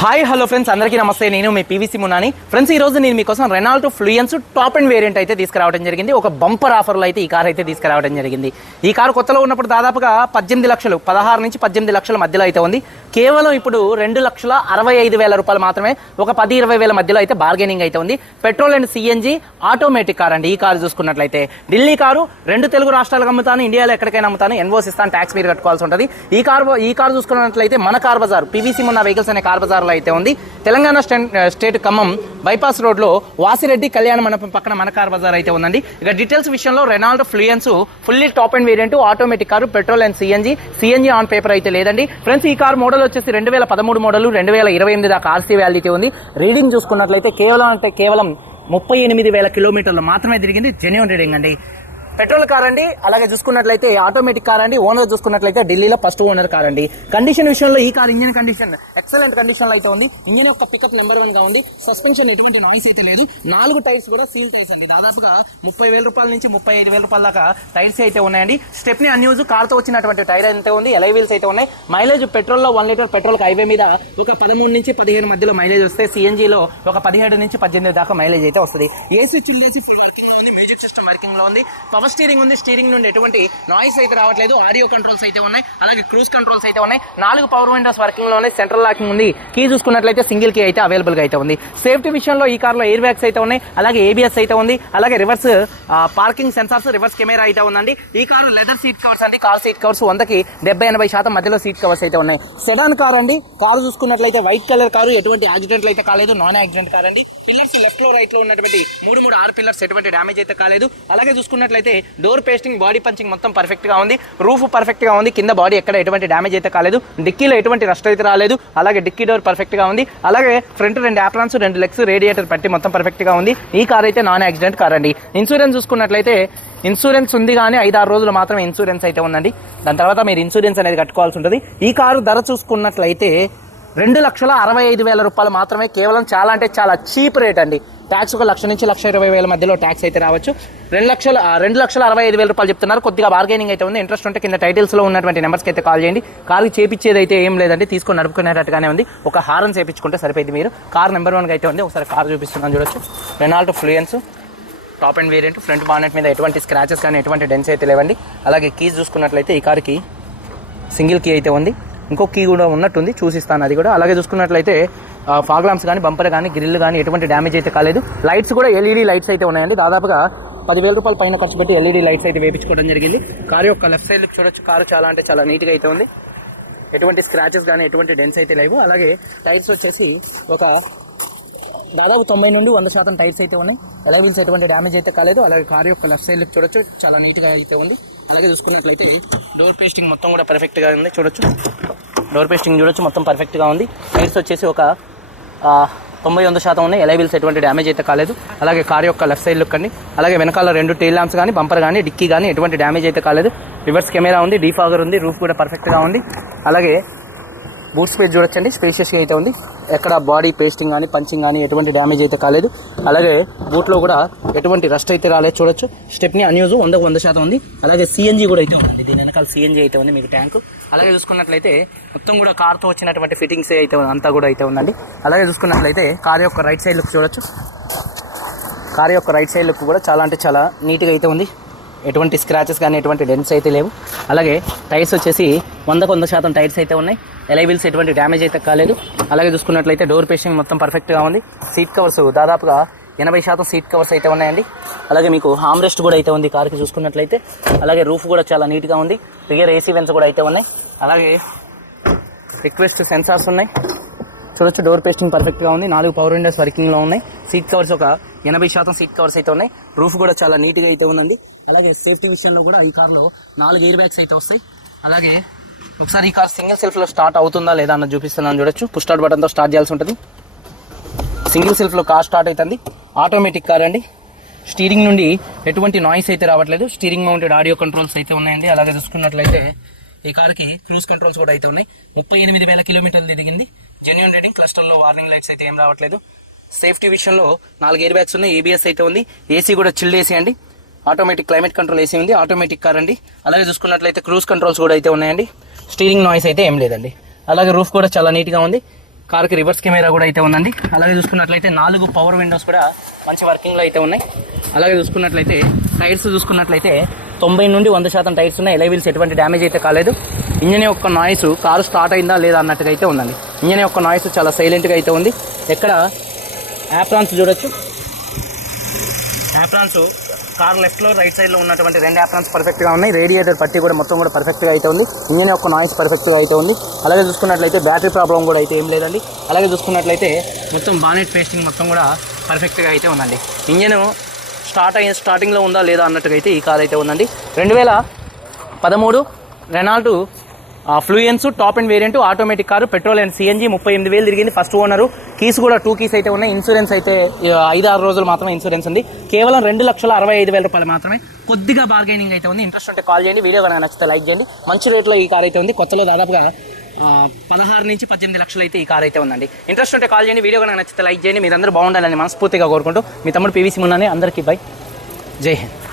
Hi hello friends, అందరికీ నమస్తే. నేను మీ పీవీసీ మునాని. ఫ్రెండ్స్, ఈ రోజు నేను మీకోసం రెనాల్టో ఫ్లూయెన్స్ టాప్ అండ్ వేరియంట్ అయితే తీసుకురావడం జరిగింది. ఒక బంపర్ ఆఫర్లో అయితే ఈ కార్ అయితే తీసుకురావడం జరిగింది. ఈ కారు కొత్తలో ఉన్నప్పుడు దాదాపుగా 18 లక్షలు, 16 నుంచి 18 లక్షల మధ్యలో అయితే ఉంది. కేవలం ఇప్పుడు 2,65,000 రూపాయలు మాత్రమే, ఒక 10-20 వేల మధ్యలో అయితే బార్గెనింగ్ అయితే ఉంది. Petrol and CNG automatic car అండి. ఈ కారు చూసుకున్నట్లయితే ఢిల్లీ కారు, 2 తెలుగు రాష్ట్రాలకు అమ్ముతాను, ఇండియాలో ఎక్కడికైనా అమ్ముతాను, ఎన్ఓసి ఇస్తాను, ట్యాక్స్ మీరు కట్టుకోవాల్సి ఉంటుంది. ఈ కారు చూసుకున్నట్లయితే మన కార్ బజార్, పీవీసీ మున్నా వెహికల్స్ అనే కార్ బజార్ అయితే ఉంది. Telangana state Khammam bypass road లో వాసిరెడ్డి కళ్యాణ మండపం పక్కన మన కార్ బజార్ అయితే ఉందండి. ఇక డీటెయిల్స్ విషయంలో Renault Fluence fully top end variant automatic car, petrol and CNG on paper అయితే లేదండి. ఫ్రెండ్స్, ఈ కార్ మోడల్ వచ్చేసి 2013 మోడల్, 2028 దాకా ఆర్సీ వ్యాలిడిటీ ఉంది. రీడింగ్ చూసుకున్నట్లయితే కేవలం 38,000 కిలోమీటర్లు మాత్రమే తిరిగింది. జెన్యూన్ రీడింగ్ అండి. పెట్రోల్ కార్ అండి. అలాగే చూసుకున్నట్లయితే ఆటోమేటిక్ కార్ అండి. ఓనర్ చూసుకున్నట్లయితే ఢిల్లీలో ఫస్ట్ ఓనర్ కార్ అండి. కండిషన్ విషయంలో ఈ car engine condition excellent condition లో అయితే ఉంది. ఇంజన్ యొక్క పికప్ నెంబర్ 1 గా ఉంది. సస్పెన్షన్ ఎటువంటి నాయిస్ అయితే లేదు. 4 టైర్స్ కూడా సీల్ టైర్స్ అండి. దాదాపుగా 30,000 రూపాయల నుంచి 35,000 రూపాయల దాకా టైర్స్ అయితే ఉన్నాయండి. స్టెప్ని అన్యూజ్ కార్ తో వచ్చినటువంటి టైర్ అయితే ఉంది. ఎలై వీల్స్ అయితే ఉన్నాయి. మైలేజ్ పెట్రోల్ లో 1 లీటర్ పెట్రోల్ హైవే మీద ఒక 13 నుంచి 15 మధ్యలో మైలేజ్ వస్తే, సిఎన్జిలో ఒక 17 నుంచి 18 దాకా మైలేజ్ అయితే వస్తుంది. ఏసీ చిల్లేసి ఫుల్ వర్కింగ్ లో ఉంది. మ్యూజిక్ సిస్టమ్ వర్కింగ్ లో ఉంది. పవర్ స్టీరింగ్ ఉంది. స్టీరింగ్ నుండి ఎటువంటి నాయిస్ అయితే రావట్లేదు. ఆడియో కంట్రోల్స్ అయితే ఉన్నాయి. అలాగే క్రూజ్ కంట్రోల్స్ అయితే ఉన్నాయి. 4 పవర్ విండోస్ వర్కింగ్ లో ఉన్నాయి. సెంట్రల్ లాకింగ్ ఉంది. కీ చూసుకున్నట్లయితే సింగిల్ కీ అయితే అవైలబుల్ గా అయితే ఉంది. సేఫ్టీ విషయంలో ఈ కార్ లో ఎయిర్ బ్యాగ్స్ అయితే ఉన్నాయి. అలాగే ఏబిఎస్ అయితే ఉంది. అలాగే reverse parking sensors, reverse camera అయితే ఉందండి. ఈ కారు లెదర్ సీట్ కవర్స్ అండి. కార్ సీట్ కవర్స్ 100కి 70-80% మధ్యలో సీట్ కవర్స్ అయితే ఉన్నాయి. సెడాన్ కార్ అండి. కారు చూసుకున్నట్లయితే వైట్ కలర్ కారు, ఎటువంటి యాక్సిడెంట్లు అయితే కాలేదు. నాన్ యాక్సిడెంట్ కార్ అండి. పిల్లర్స్ లెఫ్ట్ లో రైట్ లో ఉన్నటువంటి 3 6 పిల్లర్స్ ఎటువంటి డ్యామేజ్ అయితే కాలేదు. అలాగే చూసుకున్నట్లయితే డోర్ పేస్టింగ్, బాడీ పంచింగ్ మొత్తం పర్ఫెక్ట్ గా ఉంది. రూఫ్ పర్ఫెక్ట్ గా ఉంది. కింద బాడీ ఎక్కడ ఎటువంటి డ్యామేజ్ అయితే కాలేదు. డిక్కీలో ఎటువంటి రస్ట్ అయితే రాలేదు. అలాగే డిక్కీ డోర్ పర్ఫెక్ట్ గా ఉంది. అలాగే ఫ్రంట్ 2 ఆప్రాన్స్, 2 లెగ్స్, రేడియేటర్ పట్టి మొత్తం పర్ఫెక్ట్ గా ఉంది. ఈ కార్ అయితే నాన్ యాక్సిడెంట్ కార్ అండి. ఇన్సూరెన్స్ చూసుకున్నట్లయితే ఇన్సూరెన్స్ ఉంది, కానీ 5-6 రోజులు మాత్రమే ఇన్సూరెన్స్ అయితే ఉందండి. దాని తర్వాత మీరు ఇన్సూరెన్స్ అనేది కట్టుకోవాల్సి ఉంటుంది. ఈ కారు ధర చూసుకున్నట్లయితే 2,65,000 రూపాయలు మాత్రమే. కేవలం చాలా అంటే చాలా చీప్ రేట్ అండి. ట్యాక్స్ 1 లక్ష నుంచి 1,20,000 మధ్యలో ట్యాక్స్ అయితే రావచ్చు. 2,65,000 రూపాయలు చెప్తున్నారు. కొద్దిగా బార్గెనింగ్ అయితే ఉంది. ఇంట్రెస్ట్ ఉంటే కింద టైటిల్స్ లో ఉన్నటువంటి నెంబర్స్కి అయితే కాల్ చేయండి. కార్కి చేపించేది అయితే ఏం లేదండి, తీసుకొని నడుపుకునేటట్టుగానే ఉంది. ఒక హారన్ చేపించుకుంటే సరిపోయింది. మీరు కార్ నెంబర్ 1 అయితే ఉంది. ఒకసారి కార్ చూపిస్తున్నాను, చూడొచ్చు. Renault Fluence top end variant. Front bonnet మీద ఎటువంటి స్క్రాచెస్ కానీ ఎటువంటి డెన్స్ అయితే లేవండి. అలాగే కీస్ చూసుకున్నట్లయితే ఈ కార్కి సింగిల్ కీ అయితే ఉంది. ఇంకో కీ కూడా ఉన్నట్టుంది, చూసిస్తాను అది కూడా. అలాగే చూసుకున్నట్లయితే ఫాగ్ లాంప్స్ కానీ, బంపర్ కానీ, గ్రిల్ కానీ ఎటువంటి డ్యామేజ్ అయితే కాలేదు. లైట్స్ కూడా ఎల్ఈడి లైట్స్ అయితే ఉన్నాయండి. దాదాపుగా 10,000 రూపాయల పైన ఖర్చు పెట్టి ఎల్ఈడి లైట్స్ అయితే వేయించుకోవడం జరిగింది. కారు యొక్క లెఫ్ట్ సైడ్ చూడొచ్చు. కారు చాలా అంటే చాలా నీట్గా అయితే ఉంది. ఎటువంటి స్క్రాచెస్ కానీ ఎటువంటి డెన్స్ అయితే లేవు. అలాగే టైర్స్ వచ్చేసి ఒక దాదాపు 90 నుండి 100% టైర్స్ అయితే ఉన్నాయి. ఎలై వీల్స్ ఎటువంటి డ్యామేజ్ అయితే కాలేదు. అలాగే కారు యొక్క లెఫ్ట్ సైడ్ చూడొచ్చు, చాలా నీట్గా అయితే ఉంది. అలాగే చూసుకున్నట్లయితే డోర్ పేస్టింగ్ మొత్తం కూడా పర్ఫెక్ట్గా ఉంది, చూడొచ్చు. డోర్ పేస్టింగ్ చూడొచ్చు, మొత్తం పర్ఫెక్ట్గా ఉంది. టైర్స్ వచ్చేసి ఒక 90-100% ఉన్నాయి. ఎలై వీల్స్ ఎటువంటి డ్యామేజ్ అయితే కాలేదు. అలాగే కార్ యొక్క లెఫ్ట్ సైడ్ లుక్ అండి. అలాగే వెనకాల 2 టెయిల్ ల్యాంప్స్ కానీ, బంపర్ కానీ, డిక్కీ కానీ ఎటువంటి డ్యామేజ్ అయితే కాలేదు. రివర్స్ కెమెరా ఉంది, డీఫాగర్ ఉంది, రూఫ్ కూడా పర్ఫెక్ట్గా ఉంది. అలాగే బూట్ స్పేస్ చూడొచ్చండి, స్పేషియస్గా అయితే ఉంది. ఎక్కడ బాడీ పేస్టింగ్ కానీ, పంచింగ్ కానీ ఎటువంటి డ్యామేజ్ అయితే కాలేదు. అలాగే బూట్లో కూడా ఎటువంటి రస్ట్ అయితే రాలేదు, చూడొచ్చు. స్టెప్ని అన్యూజ్ 100% ఉంది. అలాగే సిఎన్జి కూడా అయితే ఉంది. దీని వెనకాల సిఎన్జి అయితే ఉంది మీకు ట్యాంక్. అలాగే చూసుకున్నట్లయితే మొత్తం కూడా కార్తో వచ్చినటువంటి ఫిట్టింగ్స్ అయితే అంతా కూడా అయితే ఉందండి. అలాగే చూసుకున్నట్లయితే కార్ యొక్క రైట్ సైడ్ లుక్ చూడొచ్చు. కార్ యొక్క రైట్ సైడ్ లుక్ కూడా చాలా అంటే చాలా నీట్గా అయితే ఉంది. ఎటువంటి స్క్రాచెస్ కానీ ఎటువంటి డెన్స్ అయితే లేవు. అలాగే టైర్స్ వచ్చేసి 100% టైర్స్ అయితే ఉన్నాయి. ఎలై వీల్స్ ఎటువంటి డ్యామేజ్ అయితే కాలేదు. అలాగే చూసుకున్నట్లయితే డోర్ పేస్టింగ్ మొత్తం పర్ఫెక్ట్గా ఉంది. సీట్ కవర్స్ దాదాపుగా 80% సీట్ కవర్స్ అయితే ఉన్నాయండి. అలాగే మీకు హామ్ రెస్ట్ కూడా అయితే ఉంది కార్కి చూసుకున్నట్లయితే. అలాగే రూఫ్ కూడా చాలా నీట్గా ఉంది. రియర్ ఏసీ వెన్స్ కూడా అయితే ఉన్నాయి. అలాగే రిక్వెస్ట్ సెన్సార్స్ ఉన్నాయి, చూడొచ్చు. డోర్ పేస్టింగ్ పర్ఫెక్ట్గా ఉంది. 4 పవర్ విండోస్ వర్కింగ్లో ఉన్నాయి. సీట్ కవర్స్ ఒక 80% సీట్ కవర్స్ అయితే ఉన్నాయి. రూఫ్ కూడా చాలా నీట్గా అయితే ఉందండి. అలాగే సేఫ్టీ విషయంలో కూడా ఈ కార్లో 4 ఎయిర్ బ్యాగ్స్ అయితే వస్తాయి. అలాగే ఒకసారి ఈ కార్ సింగిల్ సెల్ఫ్లో స్టార్ట్ అవుతుందా లేదా అన్నది చూపిస్తున్నాను, చూడొచ్చు. పుష్ స్టార్ట్ బటన్తో స్టార్ట్ చేయాల్సి ఉంటుంది. సింగిల్ సెల్ఫ్లో కార్ స్టార్ట్ అవుతుంది. ఆటోమేటిక్ కార్ అండి. స్టీరింగ్ నుండి ఎటువంటి నాయిస్ అయితే రావట్లేదు. స్టీరింగ్ మౌంటెడ్ ఆడియో కంట్రోల్స్ అయితే ఉన్నాయండి. అలాగే చూసుకున్నట్లయితే ఈ కార్కి క్రూజ్ కంట్రోల్స్ కూడా అయితే ఉన్నాయి. 38,000 కిలోమీటర్లు తిరిగింది. Genuine rating. క్లస్టర్లో వార్నింగ్ లైట్స్ అయితే ఏం రావట్లేదు. సేఫ్టీ విషయంలో 4 ఎయిర్ బ్యాగ్స్ ఉన్నాయి. ఏబిఎస్ అయితే ఉంది. ఏసీ కూడా చిల్డ్ ఏసీ అండి. ఆటోమేటిక్ క్లైమేట్ కంట్రోల్ ఏసీ ఉంది. ఆటోమేటిక్ కార్ అండి. అలాగే చూసుకున్నట్లయితే క్రూజ్ కంట్రోల్స్ కూడా అయితే ఉన్నాయండి. స్టీరింగ్ నాయిస్ అయితే ఏం లేదండి. అలాగే రూఫ్ కూడా చాలా నీట్గా ఉంది. కార్కి రివర్స్ కెమెరా కూడా అయితే ఉందండి. అలాగే చూసుకున్నట్లయితే 4 పవర్ విండోస్ కూడా మంచి వర్కింగ్లో అయితే ఉన్నాయి. అలాగే చూసుకున్నట్లయితే టైర్స్ చూసుకున్నట్లయితే 90 నుండి 100% టైర్స్ ఉన్నాయి. ఎలై వీల్స్ ఎటువంటి డ్యామేజ్ అయితే కాలేదు. ఇంజన్ యొక్క నాయిస్ కారు స్టార్ట్ అయిందా లేదా అన్నట్టుగా అయితే ఉందండి. ఇంజన్ యొక్క నాయిస్ చాలా సైలెంట్గా అయితే ఉంది. ఎక్కడ యాప్రాన్స్ చూడొచ్చు. యాప్రాన్స్ కార్ లెఫ్ట్లో రైట్ సైడ్లో ఉన్నటువంటి 2 యాప్రాన్స్ పర్ఫెక్ట్గా ఉన్నాయి. రేడియేటర్ పట్టి కూడా మొత్తం కూడా పర్ఫెక్ట్గా అయితే ఉంది. ఇంజన్ యొక్క నాయిస్ పర్ఫెక్ట్గా అయితే ఉంది. అలాగే చూసుకున్నట్లయితే బ్యాటరీ ప్రాబ్లం కూడా అయితే ఏం లేదండి. అలాగే చూసుకున్నట్లయితే మొత్తం బానెట్ పేస్టింగ్ మొత్తం కూడా పర్ఫెక్ట్గా అయితే ఉందండి. ఇంజన్ స్టార్టింగ్లో ఉందా లేదా అన్నట్టుగా అయితే ఈ కార్ అయితే ఉందండి. 2013 Renault fluency top end variant automatic car, petrol and CNG. 38,000 తిరిగింది. First owner. కీస్ కూడా 2 కీస్ అయితే ఉన్నాయి. ఇన్సూరెన్స్ అయితే 5-6 రోజులు మాత్రమే ఇన్సూరెన్స్ ఉంది. కేవలం 2,65,000 రూపాయలు మాత్రమే. కొద్దిగా బార్గెనింగ్ అయితే ఉంది. ఇంట్రెస్ట్ ఉంటే కాల్ చేయండి. వీడియో కనుక నచ్చితే లైక్ చేయండి. మంచి రేట్లో ఈ కార్ అయితే ఉంది. కొత్తలో దాదాపుగా 16 నుంచి 18 లక్షలు అయితే ఈ కార్ అయితే ఉందండి. ఇంట్రెస్ట్ ఉంటే కాల్ చేయండి. వీడియో కనుక నచ్చితే లైక్ చేయండి. మీరందరూ బాగుండాలని మనస్ఫూర్తిగా కోరుకుంటూ మీ తమ్ముడు పీవీసీ మున్నాని. అందరికీ బై. జై హింద్.